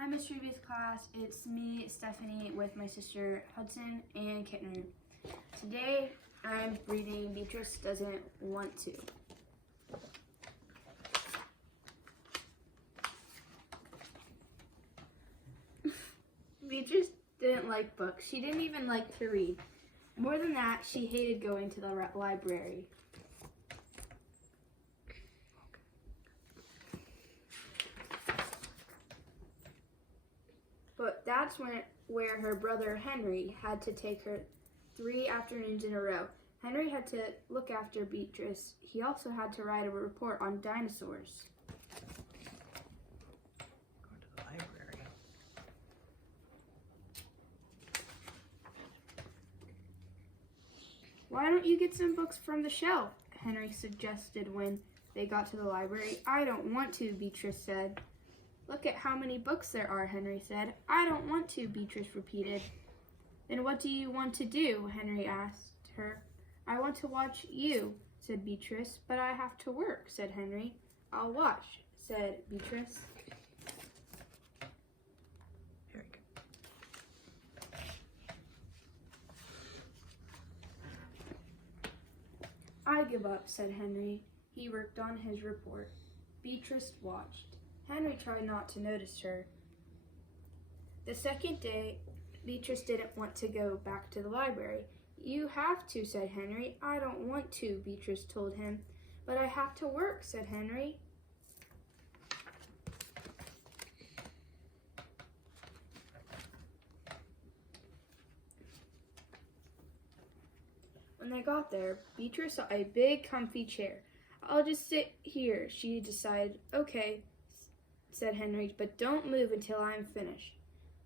Hi, Mischievous class. It's me, Stephanie, with my sister Hudson and Kittner. Today, I'm reading Beatrice Doesn't Want to. Beatrice didn't like books. She didn't even like to read. More than that, she hated going to the library. But that's where her brother Henry had to take her 3 afternoons in a row. Henry had to look after Beatrice. He also had to write a report on dinosaurs. Going to the library. Why don't you get some books from the shelf? Henry suggested when they got to the library. I don't want to, Beatrice said. Look at how many books there are, Henry said. I don't want to, Beatrice repeated. Then what do you want to do? Henry asked her. I want to watch you, said Beatrice, but I have to work, said Henry. I'll watch, said Beatrice. Very good. I give up, said Henry. He worked on his report. Beatrice watched. Henry tried not to notice her. The second day, Beatrice didn't want to go back to the library. You have to, said Henry. I don't want to, Beatrice told him. But I have to work, said Henry. When they got there, Beatrice saw a big, comfy chair. I'll just sit here, she decided. Okay, said Henry, but don't move until I'm finished.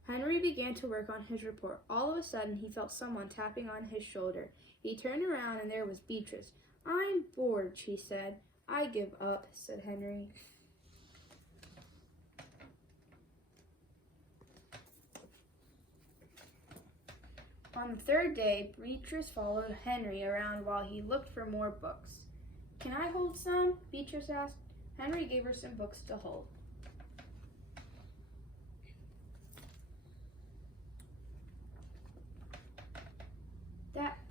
Henry began to work on his report. All of a sudden, he felt someone tapping on his shoulder. He turned around, and there was Beatrice. I'm bored, she said. I give up, said Henry. On the third day, Beatrice followed Henry around while he looked for more books. Can I hold some? Beatrice asked. Henry gave her some books to hold.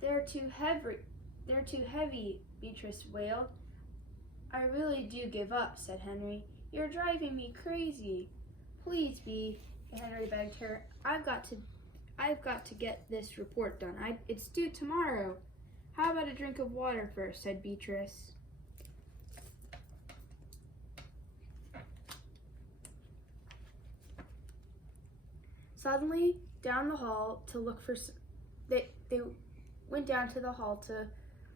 They're too heavy, Beatrice wailed. I really do give up, said Henry. You're driving me crazy. Please, Bea, Henry begged her. I've got to get this report done. It's due tomorrow. How about a drink of water first, said Beatrice. Suddenly, down the hall to look for they went down to the hall to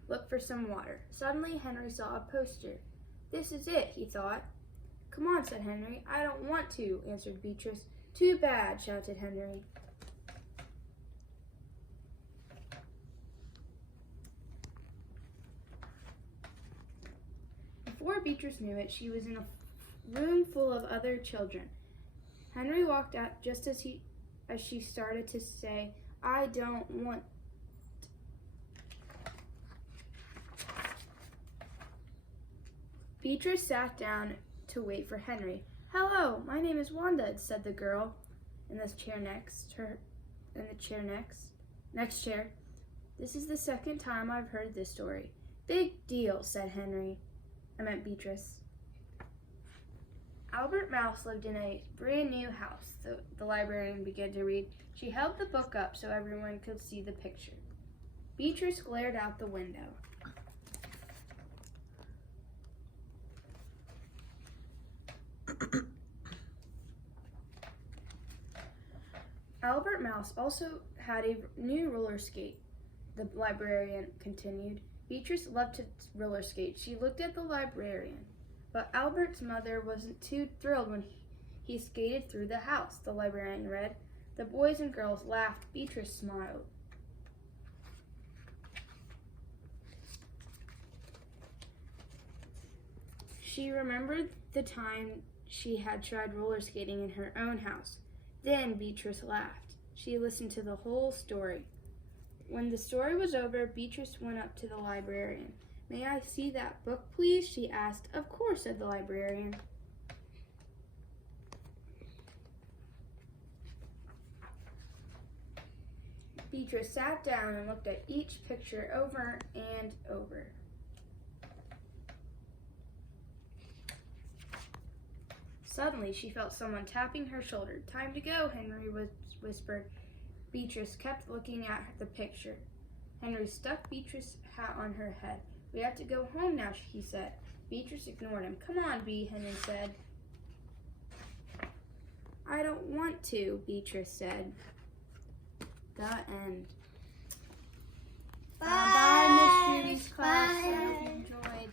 look for some water. Suddenly, Henry saw a poster. This is it, he thought. Come on, said Henry. I don't want to, answered Beatrice. Too bad, shouted Henry. Before Beatrice knew it, she was in a room full of other children. Henry walked out just as she started to say, I don't want. Beatrice sat down to wait for Henry. Hello, my name is Wanda, said the girl in the chair next chair. This is the second time I've heard this story. Big deal, said Beatrice. Albert Mouse lived in a brand new house. The librarian began to read. She held the book up so everyone could see the picture. Beatrice glared out the window. Albert Mouse also had a new roller skate, the librarian continued. Beatrice loved to roller skate. She looked at the librarian. But Albert's mother wasn't too thrilled when he skated through the house, the librarian read. The boys and girls laughed. Beatrice smiled. She remembered the time she had tried roller skating in her own house. Then Beatrice laughed. She listened to the whole story. When the story was over, Beatrice went up to the librarian. May I see that book, please? She asked. Of course, said the librarian. Beatrice sat down and looked at each picture over and over. Suddenly, she felt someone tapping her shoulder. "Time to go," Henry whispered. Beatrice kept looking at the picture. Henry stuck Beatrice's hat on her head. "We have to go home now," he said. Beatrice ignored him. "Come on, Bee," Henry said. "I don't want to," Beatrice said. The end. Bye, Miss Judy's class. I hope you enjoyed.